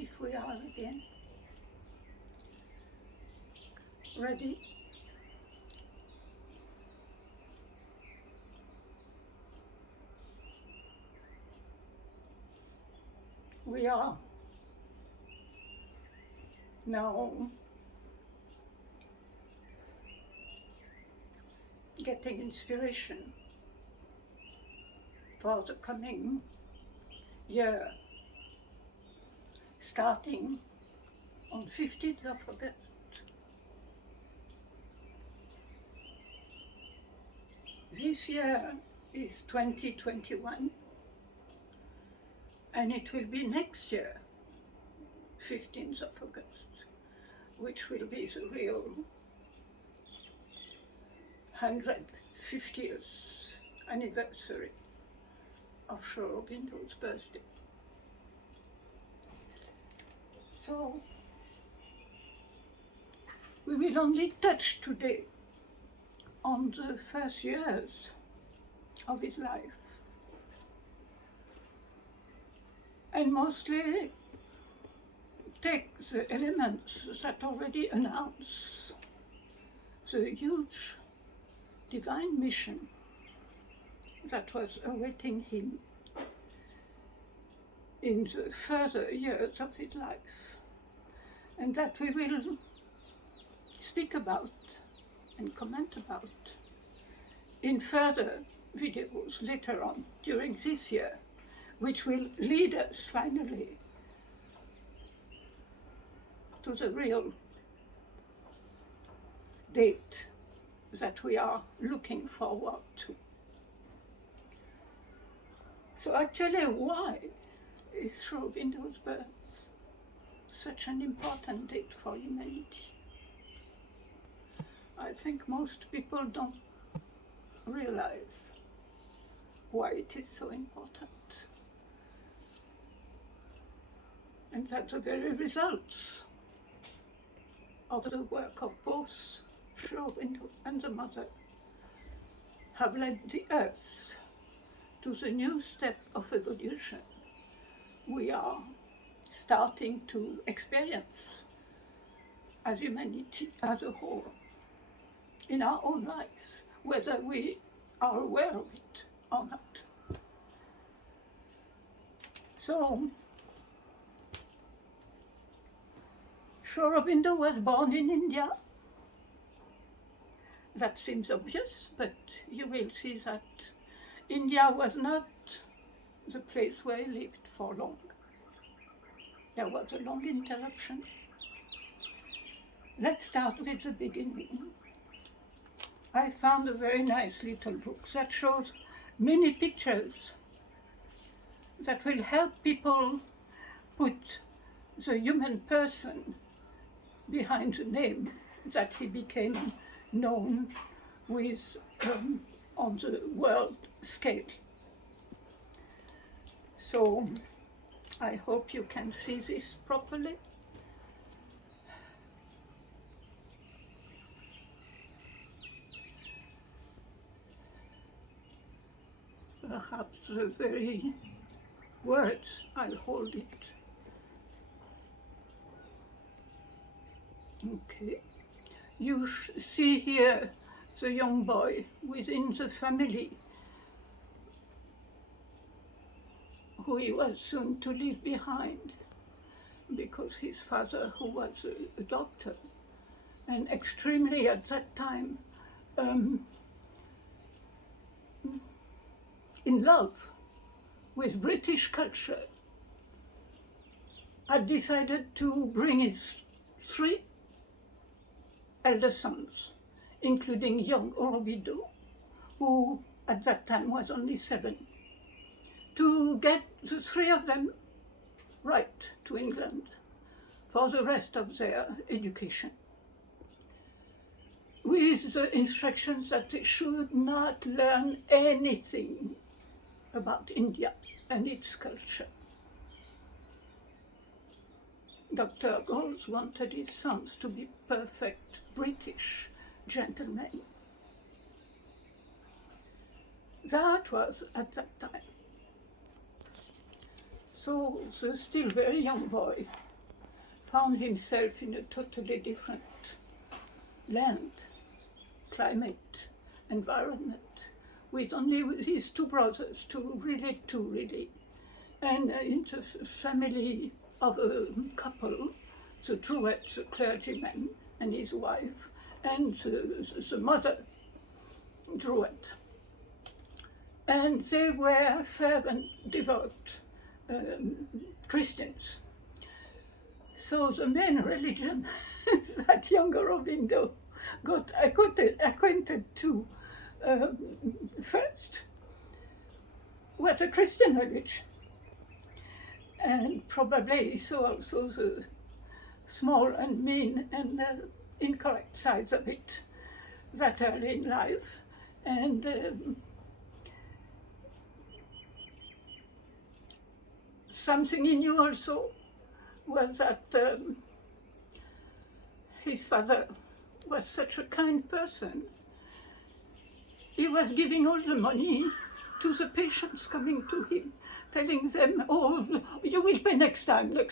if we are again. Ready? We are now getting inspiration for the coming year, starting on 15th of August. This year is 2021, and it will be next year, 15th of August, which will be the real 150th anniversary of Sri Aurobindo's birthday. So we will only touch today on the first years of his life, and mostly take the elements that already announce the huge divine mission that was awaiting him in the further years of his life, and that we will speak about and comment about in further videos later on during this year, which will lead us finally to the real date that we are looking forward to. So actually, why is Sri Aurobindo's birth such an important date for humanity? I think most people don't realize why it is so important, and that the very results of the work of both Sri Aurobindo and the Mother have led the Earth to the new step of evolution we are starting to experience as humanity as a whole in our own lives, whether we are aware of it or not. So, Sri Aurobindo was born in India. That seems obvious, but you will see that India was not the place where he lived for long. There was a long interruption. Let's start with the beginning. I found a very nice little book that shows many pictures that will help people put the human person behind the name that he became known with on the world scale. So I hope you can see this properly. Perhaps the very words I'll hold it. Okay. You see here the young boy within the family who he was soon to leave behind, because his father, who was a doctor and extremely at that time in love with British culture, had decided to bring his 3 elder sons, including young Aurobindo, who at that time was only 7, to get the 3 of them right to England for the rest of their education, with the instructions that they should not learn anything about India and its culture. Dr Ghose wanted his sons to be perfect British gentlemen. That was at that time. So the still very young boy found himself in a totally different land, climate, environment, with only his two brothers to relate to, really. And in the family of a couple, the Drewett, the clergyman, and his wife, and the mother, Drewett. And they were fervent, devout Christians. So the main religion that young Aurobindo got acquainted to first was the Christian religion. And probably he saw also the small and mean and incorrect sides of it that early in life. And something he knew also was that his father was such a kind person. He was giving all the money to the patients coming to him, telling them, oh, you will pay next time, no,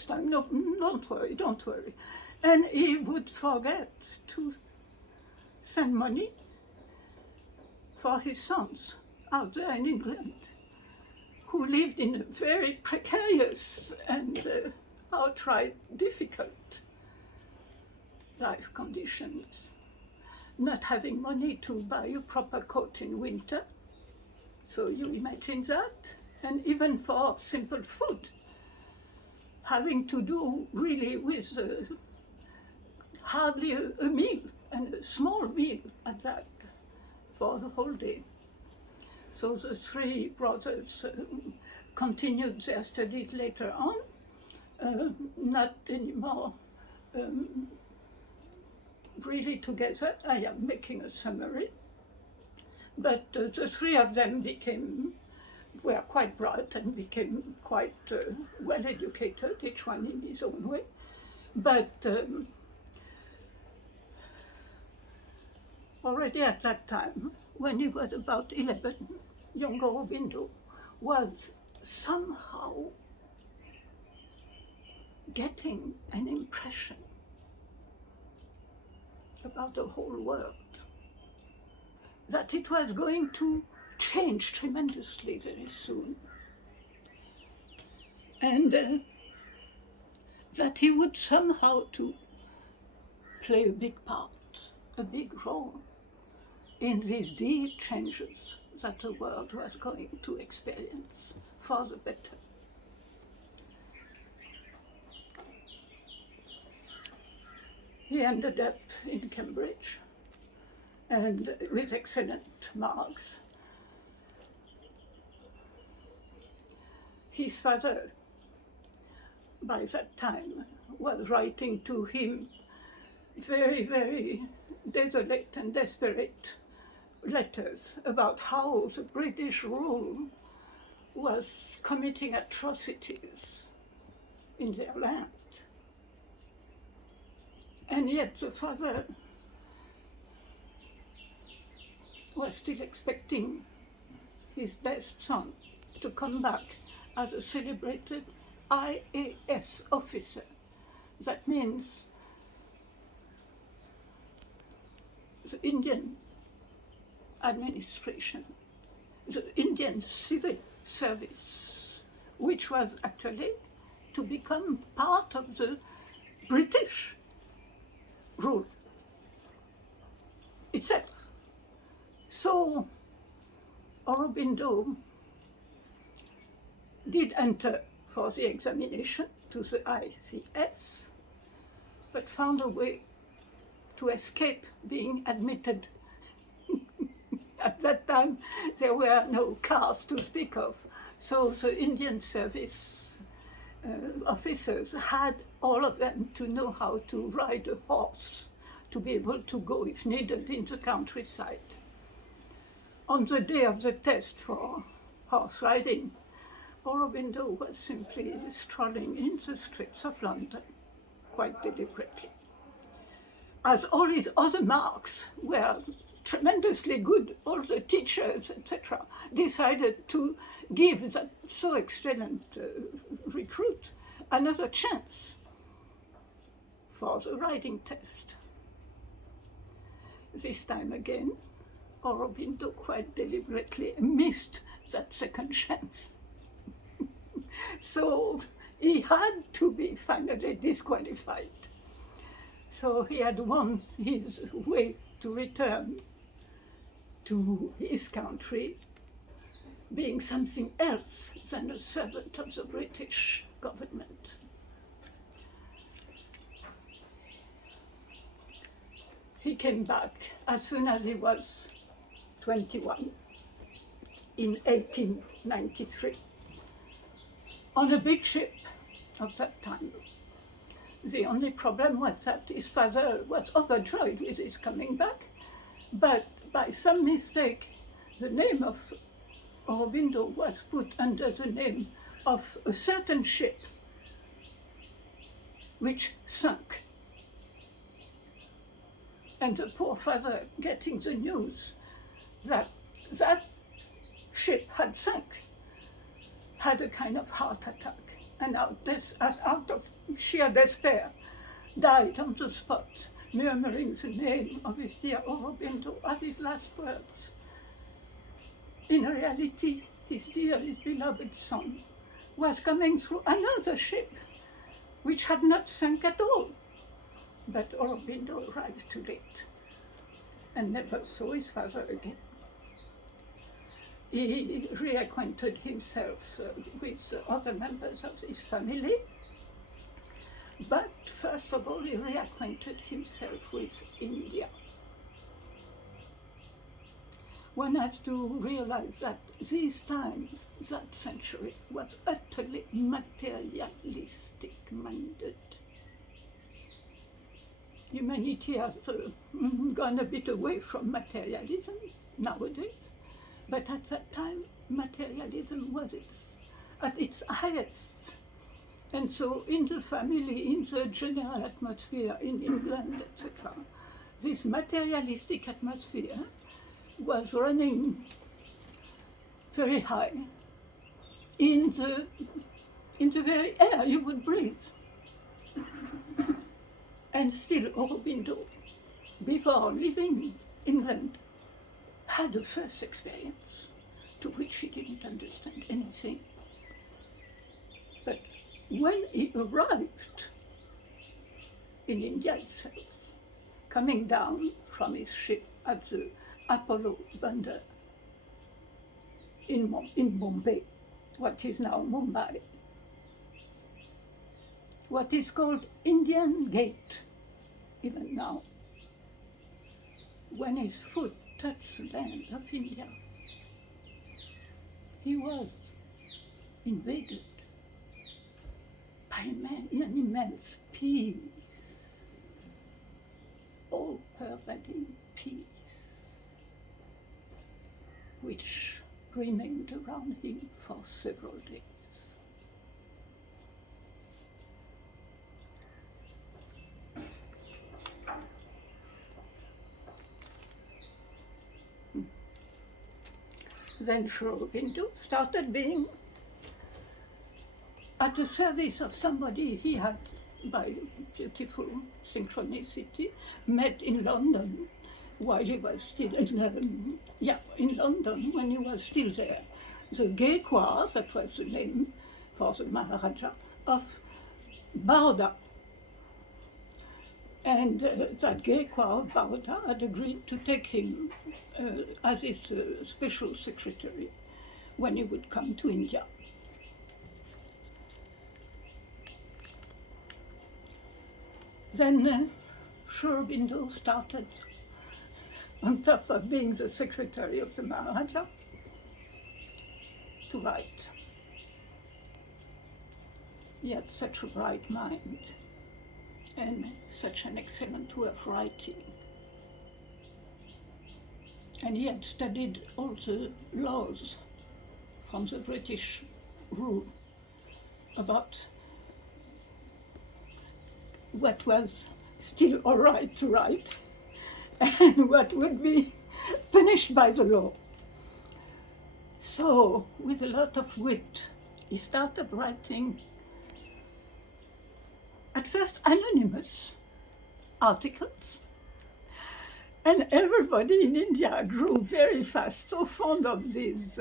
don't worry. And he would forget to send money for his sons out there in England, who lived in very precarious and outright difficult life conditions, not having money to buy a proper coat in winter. So you imagine that, and even for simple food, having to do really with hardly a meal, and a small meal at that, for the whole day. So the three brothers continued their studies later on, not anymore really together. I am making a summary. But the three of them were quite bright and became quite well educated, each one in his own way. But already at that time, when he was about 11, young Aurobindo was somehow getting an impression about the whole world, that it was going to change tremendously very soon, and that he would somehow to play a big part, a big role in these deep changes that the world was going to experience for the better. He ended up in Cambridge, and with excellent marks. His father, by that time, was writing to him very, very desolate and desperate letters about how the British rule was committing atrocities in their land. And yet the father was still expecting his best son to come back as a celebrated IAS officer. That means the Indian administration, the Indian civil service, which was actually to become part of the British rule itself. So Aurobindo did enter for the examination to the ICS, but found a way to escape being admitted. At that time, there were no cars to speak of, so the Indian service officers had all of them to know how to ride a horse, to be able to go, if needed, in the countryside. On the day of the test for horse riding, Aurobindo was simply strolling in the streets of London, quite deliberately. As all his other marks were tremendously good, all the teachers, etc., decided to give that so excellent recruit another chance for the writing test. This time again, Aurobindo quite deliberately missed that second chance. So he had to be finally disqualified. So he had won his way to return to his country, being something else than a servant of the British government. He came back as soon as he was 21 in 1893 on a big ship of that time. The only problem was that his father was overjoyed with his coming back, but by some mistake, the name of Aurobindo was put under the name of a certain ship which sunk. And the poor father, getting the news that that ship had sunk, had a kind of heart attack, and out of sheer despair, died on the spot, murmuring the name of his dear Aurobindo as his last words. In reality, his dear, his beloved son was coming through another ship, which had not sunk at all. But Aurobindo arrived too late and never saw his father again. He reacquainted himself with other members of his family, but first of all, he reacquainted himself with India. One has to realize that these times, that century, was utterly materialistic-minded. Humanity has gone a bit away from materialism nowadays, but at that time, materialism was at its highest. And so in the family, in the general atmosphere in England, etc., this materialistic atmosphere was running very high in the very air you would breathe. And still Aurobindo, before leaving England, had a first experience to which he didn't understand anything. But when he arrived in India itself, coming down from his ship at the Apollo Bunder in Bombay, what is now Mumbai, what is called Indian Gate, even now, when his foot touched the land of India, he was invaded by an immense peace, all-pervading peace, which remained around him for several days. Then Sri Aurobindo started being at the service of somebody he had, by beautiful synchronicity, met in London while he was still in London when he was still there. The Gaekwar, that was the name for the Maharajah of Baroda. And that Gaekwar of Baroda had agreed to take him as his special secretary when he would come to India. Then Sri Aurobindo started, on top of being the secretary of the Maharajah, to write. He had such a bright mind and such an excellent way of writing. And he had studied all the laws from the British rule about what was still all right to write and what would be punished by the law. So, with a lot of wit, he started writing, at first anonymous, articles. And everybody in India grew very fast, so fond of these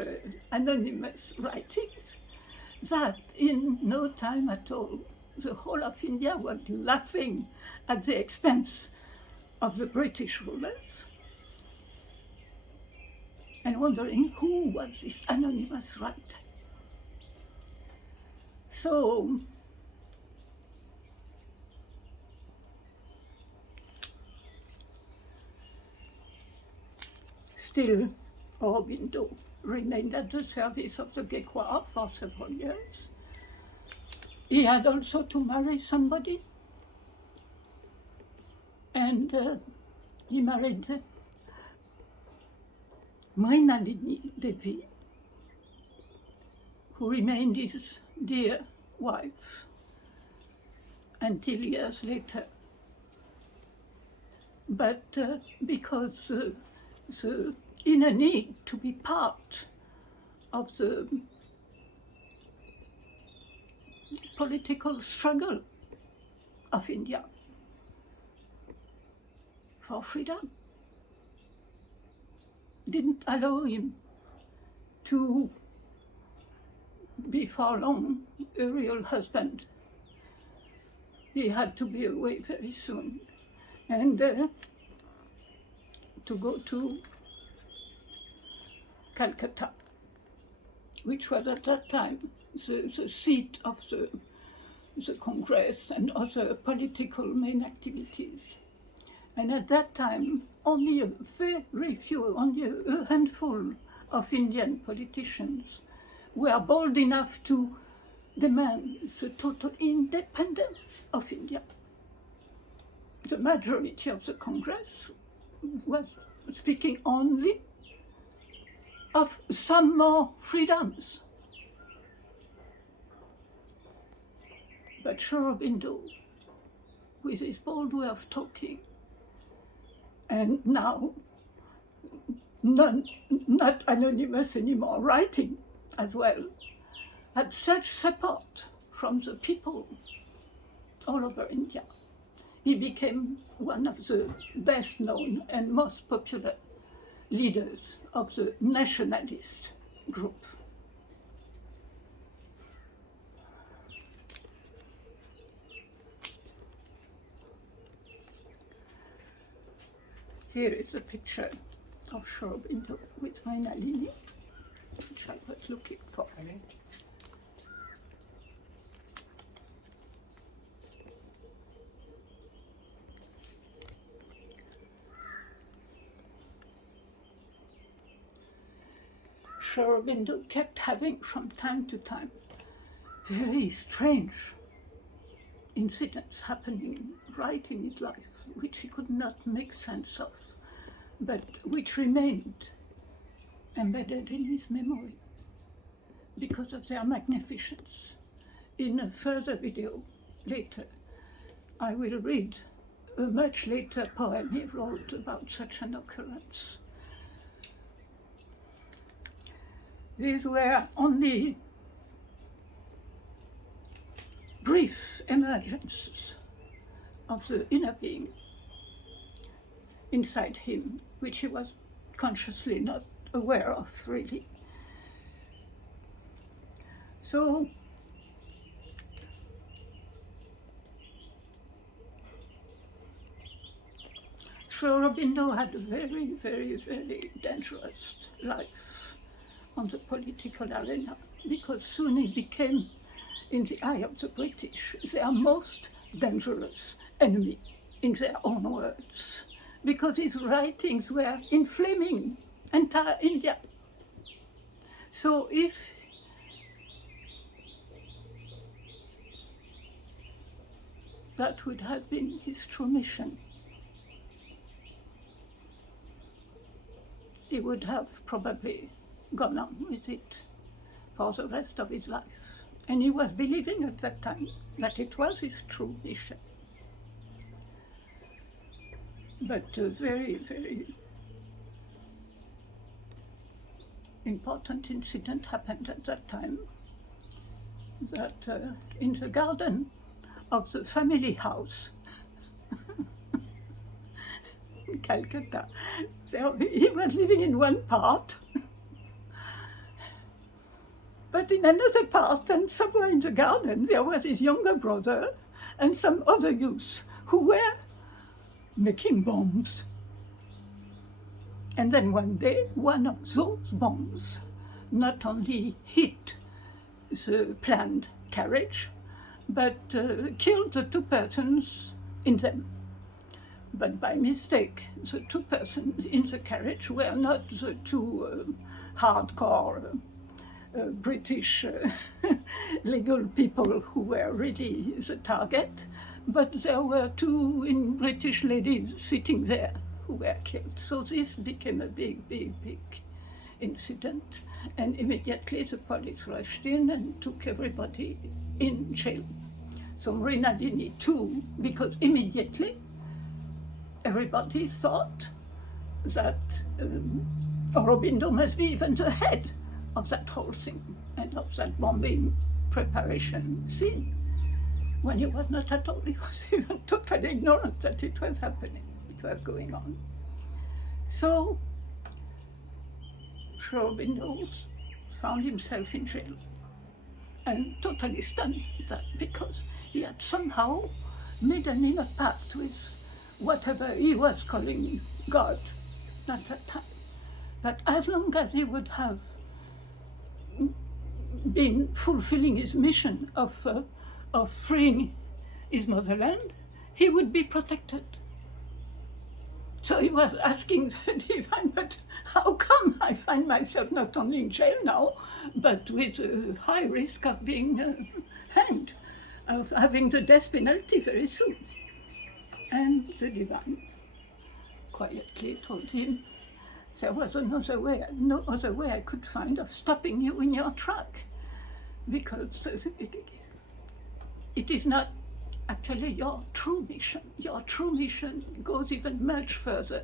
anonymous writings, that in no time at all, the whole of India was laughing at the expense of the British rulers and wondering who was this anonymous writer. So still, Aurobindo remained at the service of the Gaekwar for several years. He had also to marry somebody, and he married Mrinalini Devi, who remained his dear wife until years later. But because the inner need to be part of the political struggle of India for freedom didn't allow him to be for long a real husband. He had to be away very soon and to go to Calcutta, which was at that time the seat of the Congress and other political main activities. And at that time, only a very few, only a handful of Indian politicians were bold enough to demand the total independence of India. The majority of the Congress was speaking only of some more freedoms. But Sri Aurobindo, with his bold way of talking, and now not anonymous anymore, writing as well, had such support from the people all over India. He became one of the best known and most popular leaders of the nationalist group. Here is a picture of Sri Aurobindo with Mrinalini, which I was looking for. Sri Aurobindo kept having from time to time very strange incidents happening right in his life, which he could not make sense of, but which remained embedded in his memory because of their magnificence. In a further video later, I will read a much later poem he wrote about such an occurrence. These were only brief emergences of the inner being inside him, which he was consciously not aware of, really. So, Sri Aurobindo had a very, very, very dangerous life on the political arena, because soon he became, in the eye of the British, their most dangerous enemy, in their own words, because his writings were inflaming entire India. So if that would have been his true mission, he would have probably gone on with it for the rest of his life. And he was believing at that time that it was his true mission. But a very, very important incident happened at that time, that in the garden of the family house in Calcutta. So he was living in one part, but in another part, and somewhere in the garden, there was his younger brother and some other youths who were making bombs. And then one day, one of those bombs not only hit the planned carriage, but killed the two persons in them. But by mistake, the two persons in the carriage were not the two hardcore British legal people who were really the target, but there were two British ladies sitting there who were killed. So this became a big incident, and immediately the police rushed in and took everybody in jail. So Mrinalini too, because immediately everybody thought that Aurobindo must be even the head of that whole thing and of that bombing preparation scene, when he was not at all. He was even totally ignorant that it was happening, it was going on. So Sri Aurobindo found himself in jail and totally stunned at that, because he had somehow made an inner pact with whatever he was calling God at that time. But as long as he would have been fulfilling his mission of freeing his motherland, he would be protected. So he was asking the divine, but how come I find myself not only in jail now, but with a high risk of being hanged, of having the death penalty very soon? And the divine quietly told him there was no other way I could find of stopping you in your track, because it is not actually your true mission. Your true mission goes even much further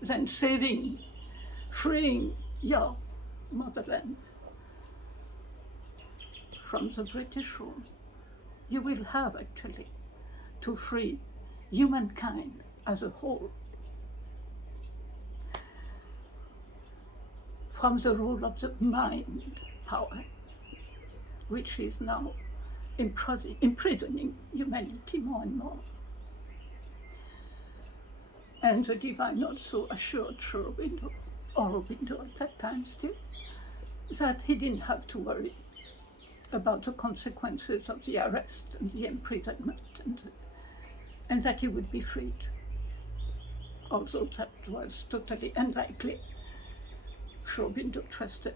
than saving, freeing your motherland from the British rule. You will have actually to free humankind as a whole from the rule of the mind power, which is now imprisoning humanity more and more. And the divine also assured Aurobindo at that time still, that he didn't have to worry about the consequences of the arrest and the imprisonment, and that he would be freed. Although that was totally unlikely, Aurobindo trusted.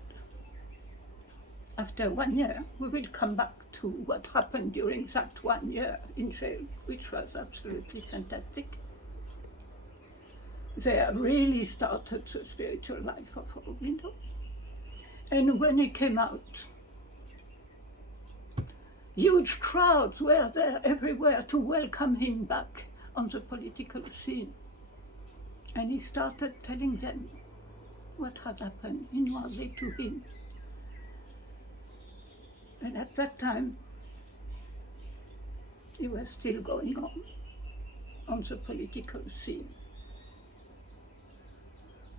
After 1 year, we will come back to what happened during that 1 year in jail, which was absolutely fantastic. There really started the spiritual life of Aurobindo. And when he came out, huge crowds were there everywhere to welcome him back on the political scene. And he started telling them what had happened in Noisy to him. And at that time, he was still going on the political scene.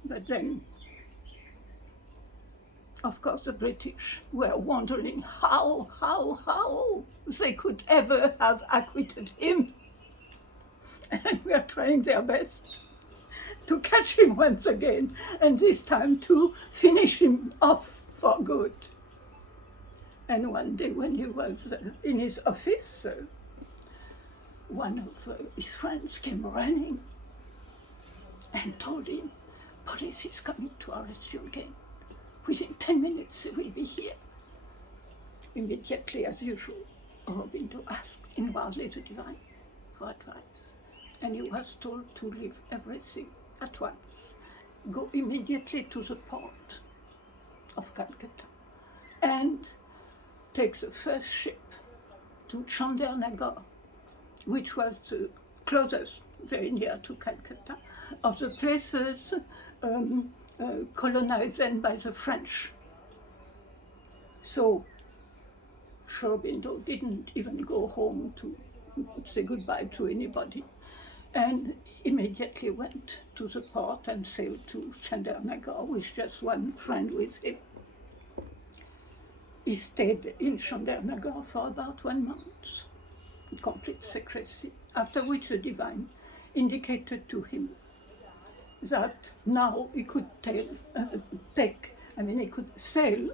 But then, of course, the British were wondering how they could ever have acquitted him. And we are trying their best to catch him once again, and this time to finish him off for good. And one day when he was in his office, one of his friends came running and told him, police is coming to arrest you again. Within 10 minutes they will be here. Immediately, as usual, Aurobindo asked in Noisy the divine for advice. And he was told to leave everything at once. Go immediately to the port of Calcutta and take the first ship to Chandernagore, which was the closest, very near to Calcutta, of the places colonized then by the French. So Aurobindo didn't even go home to say goodbye to anybody. and immediately went to the port and sailed to Chandernagore with just one friend with him. He stayed in Chandernagore for about 1 month, in complete secrecy, after which the divine indicated to him that now he could he could sail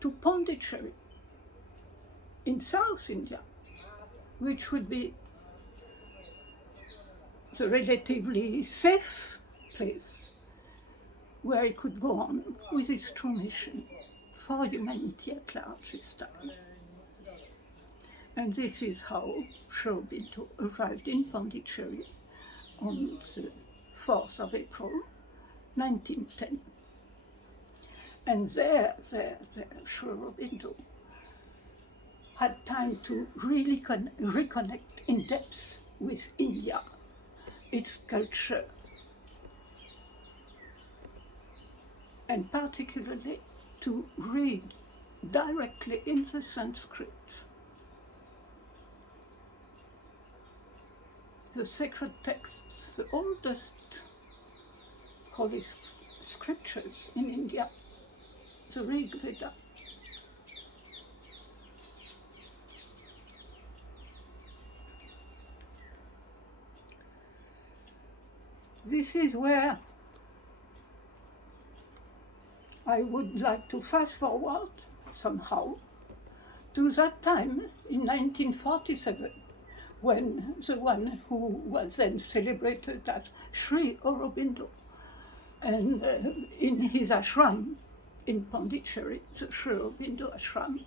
to Pondicherry in South India, which would be the relatively safe place where he could go on with his true mission for humanity at large this time. And this is how Sri Aurobindo arrived in Pondicherry on the 4th of April, 1910. And there, Sri Aurobindo had time to really reconnect in depth with India, its culture, and particularly to read directly in the Sanskrit the sacred texts, the oldest holy scriptures in India, the Rig Veda. This is where I would like to fast forward somehow to that time in 1947, when the one who was then celebrated as Sri Aurobindo, and in his ashram in Pondicherry, the Sri Aurobindo ashram,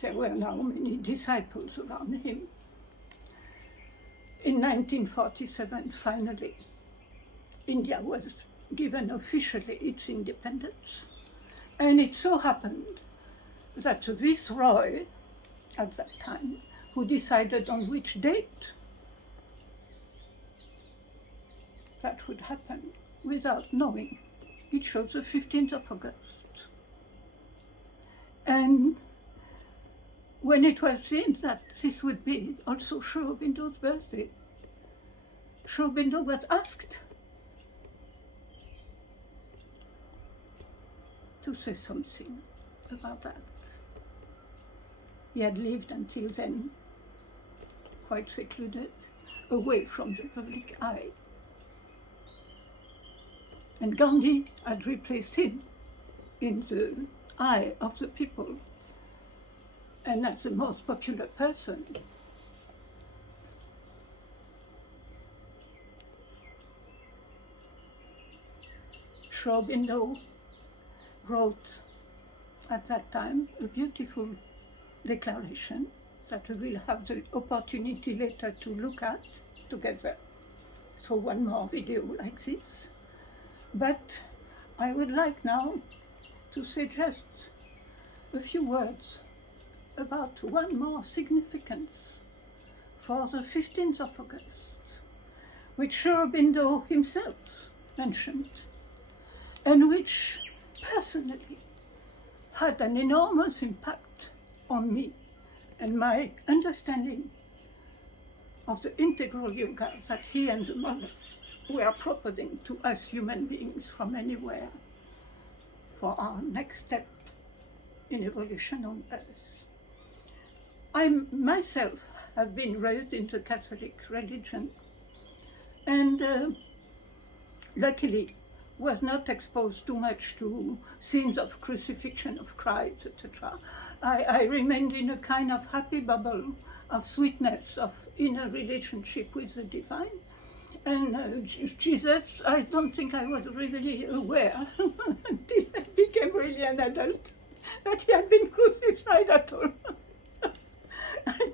there were now many disciples around him. In 1947, finally, India was given officially its independence, and it so happened that the Viceroy at that time, who decided on which date that would happen without knowing, it chose the 15th of August. And when it was seen that this would be also Sri Aurobindo's birthday, Sri Aurobindo was asked to say something about that. He had lived until then quite secluded, away from the public eye. And Gandhi had replaced him in the eye of the people and as the most popular person. Sri Aurobindo wrote at that time a beautiful declaration that we will have the opportunity later to look at together. So one more video like this. But I would like now to say just a few words about one more significance for the 15th of August, which Sri Aurobindo himself mentioned, and which personally had an enormous impact on me and my understanding of the integral yoga that he and the mother were proposing to us human beings from anywhere for our next step in evolution on Earth. I myself have been raised in the Catholic religion and luckily was not exposed too much to scenes of crucifixion of Christ, etc. I remained in a kind of happy bubble of sweetness, of inner relationship with the divine. And Jesus, I don't think I was really aware until I became really an adult that he had been crucified at all.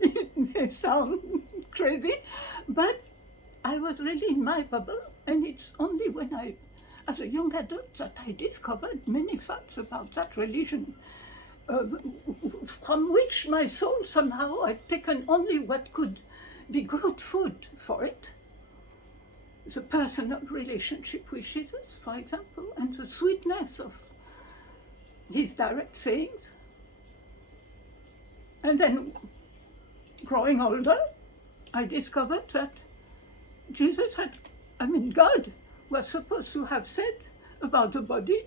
It may sound crazy, but I was really in my bubble, and it's only when I, as a young adult, that I discovered many facts about that religion, from which my soul somehow had taken only what could be good food for it. The personal relationship with Jesus, for example, and the sweetness of his direct sayings. And then growing older, I discovered that God was supposed to have said about the body,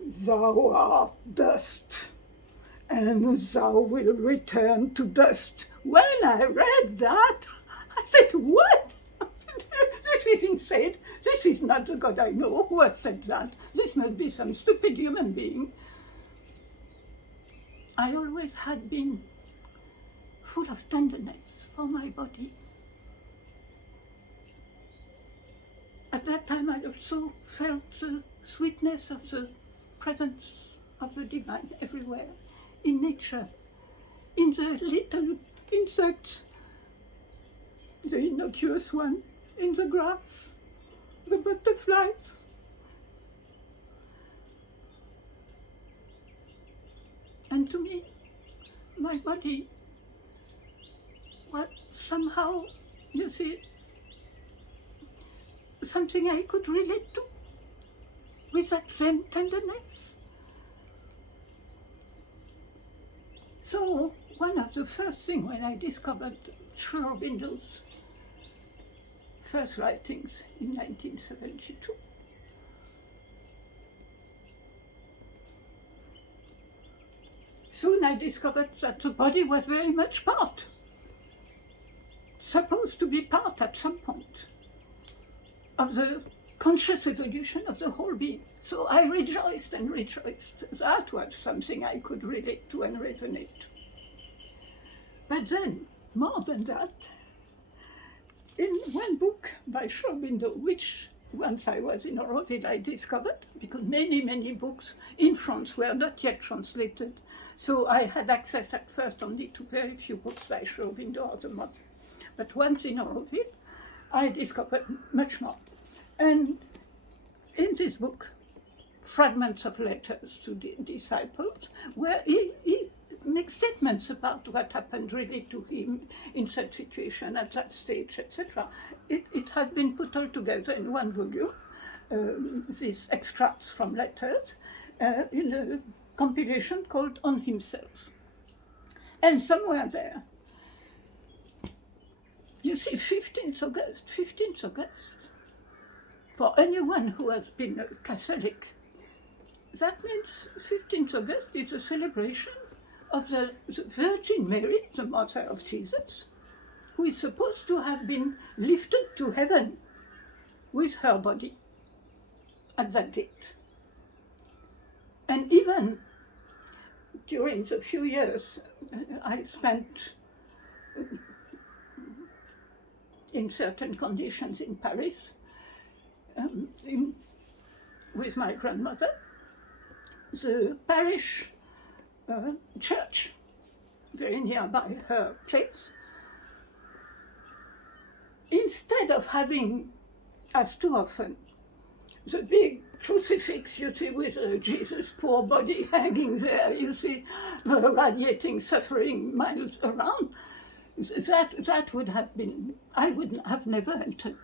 "Thou art dust, and thou will return to dust." When I read that, I said, "What?" This is insane. This is not the God I know who has said that. This must be some stupid human being. I always had been full of tenderness for my body. At that time, I also felt the sweetness of the presence of the divine everywhere, in nature, in the little insects, the innocuous one, in the grass, the butterflies. And to me, my body was somehow, you see, something I could relate to with that same tenderness. So one of the first things when I discovered Sri Aurobindo's first writings in 1972, soon I discovered that the body was very much supposed to be part at some point of the conscious evolution of the whole being. So I rejoiced and rejoiced. That was something I could relate to and resonate to. But then, more than that, in one book by Sri Aurobindo, which once I was in Auroville I discovered, because many books in France were not yet translated, so I had access at first only to very few books by Sri Aurobindo or the Mother. But once in Auroville, I discovered much more. And in this book, fragments of letters to the disciples, where he makes statements about what happened really to him in that situation, at that stage, etc. It has been put all together in one volume, these extracts from letters, in a compilation called On Himself. And somewhere there, you see 15th August, for anyone who has been a Catholic, that means 15th August is a celebration of the Virgin Mary, the mother of Jesus, who is supposed to have been lifted to heaven with her body at that date. And even during the few years I spent in certain conditions in Paris, with my grandmother, the parish church very nearby her place, instead of having, as too often, the big crucifix, you see, with Jesus' poor body hanging there, you see, radiating suffering miles around, that would have been, I would have never entered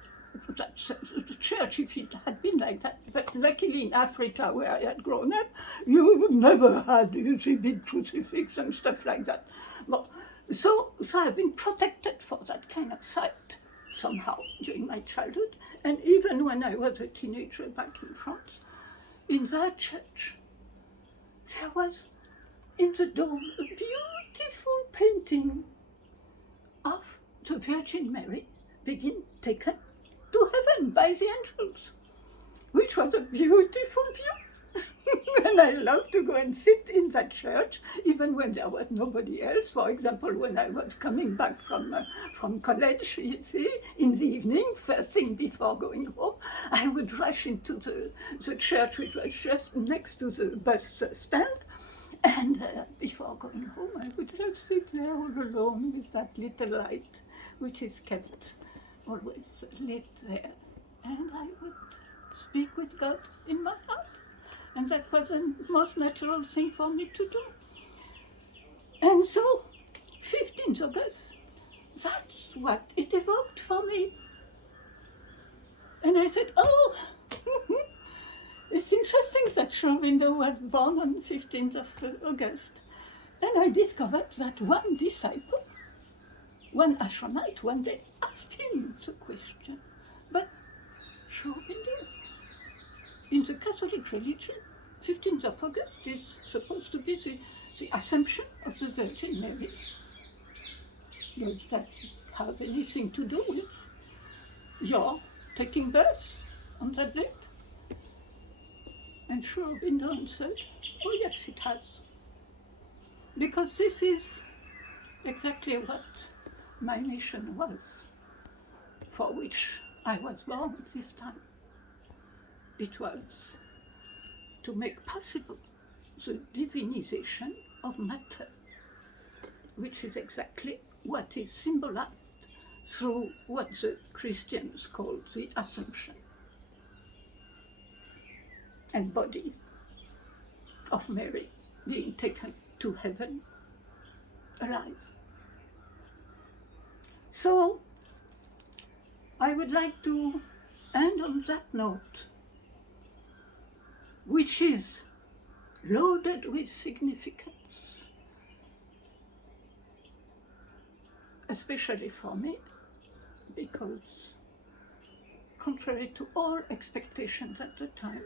the church if it had been like that. But luckily in Africa, where I had grown up, you never had, you see, big crucifix and stuff like that. Well, so I've been protected for that kind of sight somehow during my childhood. And even when I was a teenager back in France, in that church, there was in the dome a beautiful painting of the Virgin Mary being taken to heaven by the angels, which was a beautiful view. And I loved to go and sit in that church, even when there was nobody else. For example, when I was coming back from college, you see, in the evening, first thing before going home, I would rush into the church, which was just next to the bus stand. And before going home, I would just sit there all alone with that little light, which is kept always lit there. And I would speak with God in my heart. And that was the most natural thing for me to do. And so, 15th August, that's what it evoked for me. And I said, oh, it's interesting that Sri Aurobindo was born on 15th of August. And I discovered that one disciple one ashramite one day asked him the question, but Sri Aurobindo, in the Catholic religion, 15th of August is supposed to be the Assumption of the Virgin Mary. Does that have anything to do with your taking birth on that date? And Sri Aurobindo answered, oh yes, it has. Because this is exactly what my mission was, for which I was born this time. It was to make possible the divinization of matter, which is exactly what is symbolized through what the Christians call the Assumption, and body of Mary being taken to heaven alive. So I would like to end on that note, which is loaded with significance, especially for me, because contrary to all expectations at the time,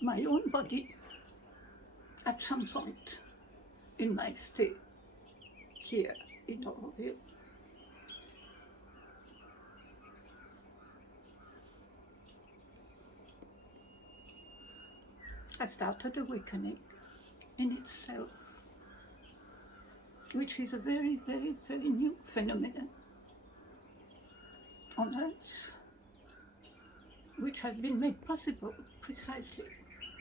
my own body, at some point in my stay here in Aurobindo, I started awakening in itself, which is a very, very, very new phenomenon on Earth, which has been made possible precisely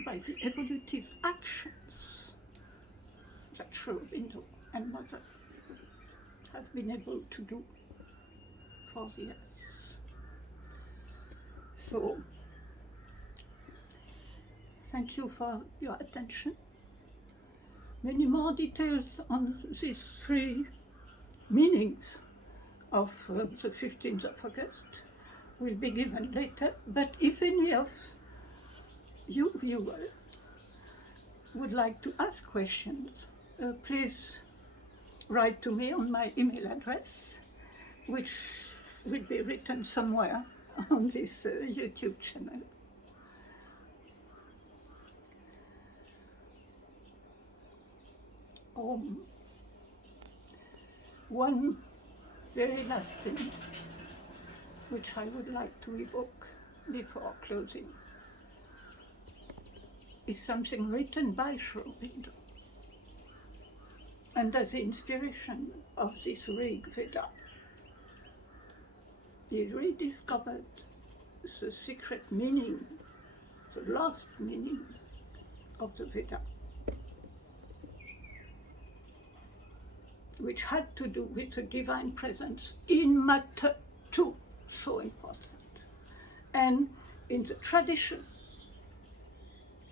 by the evolutive actions that Sri Aurobindo and Mother have been able to do for the Earth. So, thank you for your attention. Many more details on these three meanings of the 15th of August will be given later, but if any of you viewers would like to ask questions, please write to me on my email address, which will be written somewhere on this YouTube channel. One very last thing which I would like to evoke before closing is something written by Sri Aurobindo, under the inspiration of this Rig Veda. He rediscovered the secret meaning, the lost meaning of the Veda, which had to do with the divine presence in matter too, so important. And in the tradition,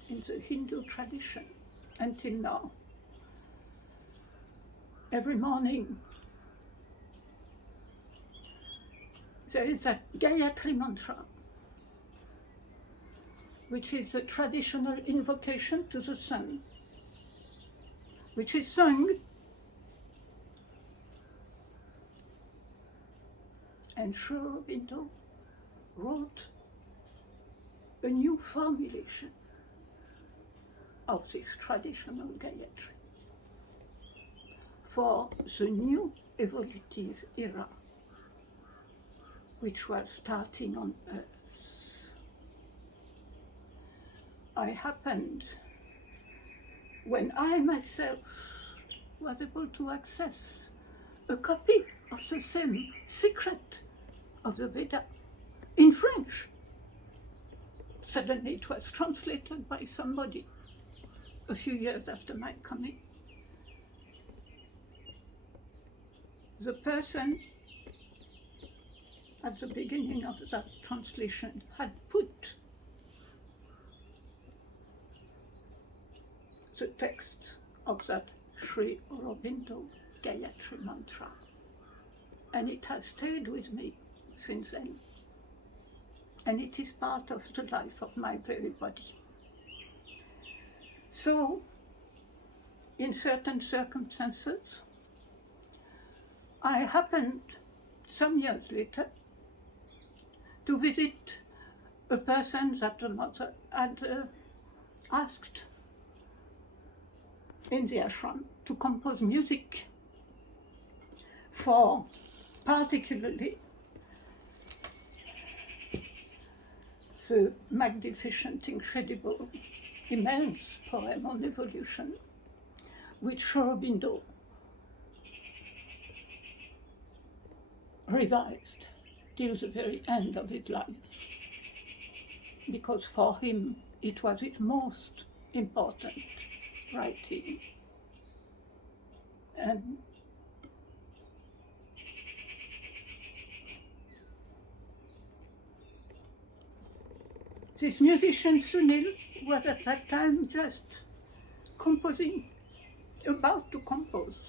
in the Hindu tradition, until now, every morning there is that Gayatri mantra, which is the traditional invocation to the sun, which is sung and Sri Aurobindo wrote a new formulation of this traditional Gayatri for the new evolutive era which was starting on Earth. I happened, when I myself was able to access a copy of the same secret of the Veda in French. Suddenly it was translated by somebody a few years after my coming. The person at the beginning of that translation had put the text of that Sri Aurobindo Gayatri mantra, and it has stayed with me since then, and it is part of the life of my very body. So, in certain circumstances, I happened some years later to visit a person that the mother had asked in the ashram to compose music for particularly the magnificent, incredible, immense poem on evolution, which Aurobindo revised till the very end of his life, because for him it was his most important writing. And this musician Sunil was at that time just composing, about to compose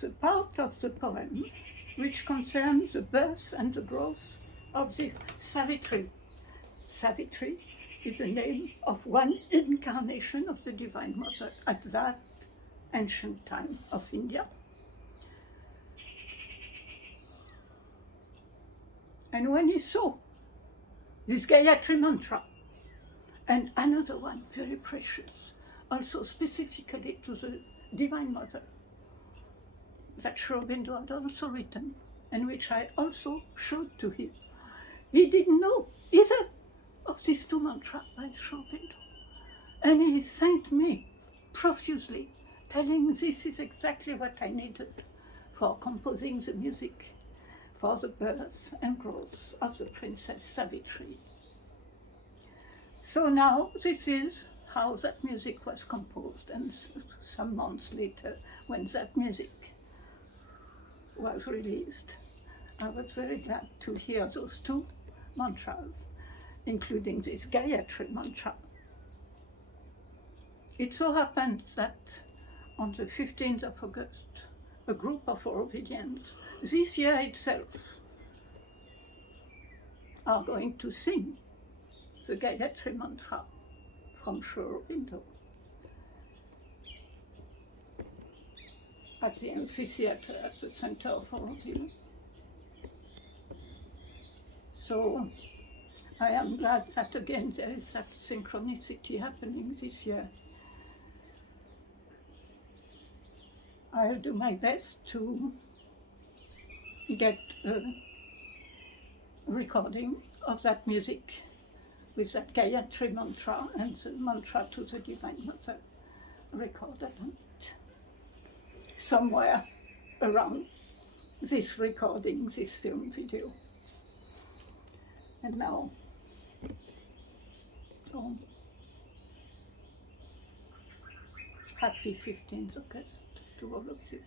the part of the poem which concerns the birth and the growth of this Savitri. Savitri is the name of one incarnation of the Divine Mother at that ancient time of India. And when he saw this Gayatri mantra, and another one very precious, also specifically to the Divine Mother, that Aurobindo had also written, and which I also showed to him. He didn't know either of these two mantras by Aurobindo. And he thanked me profusely, telling this is exactly what I needed for composing the music for the birth and growth of the Princess Savitri. So now this is how that music was composed, and some months later, when that music was released, I was very glad to hear those two mantras, including this Gayatri mantra. It so happened that on the 15th of August, a group of Aurobidians, this year itself, are going to sing the Gayatri mantra from Sri Aurobindo at the amphitheatre at the center of Auroville. So I am glad that again there is that synchronicity happening this year. I'll do my best to get a recording of that music with that Gayatri mantra and the mantra to the Divine Mother recorded on it. Somewhere around this recording, this film video. And now, happy 15th August to all of you.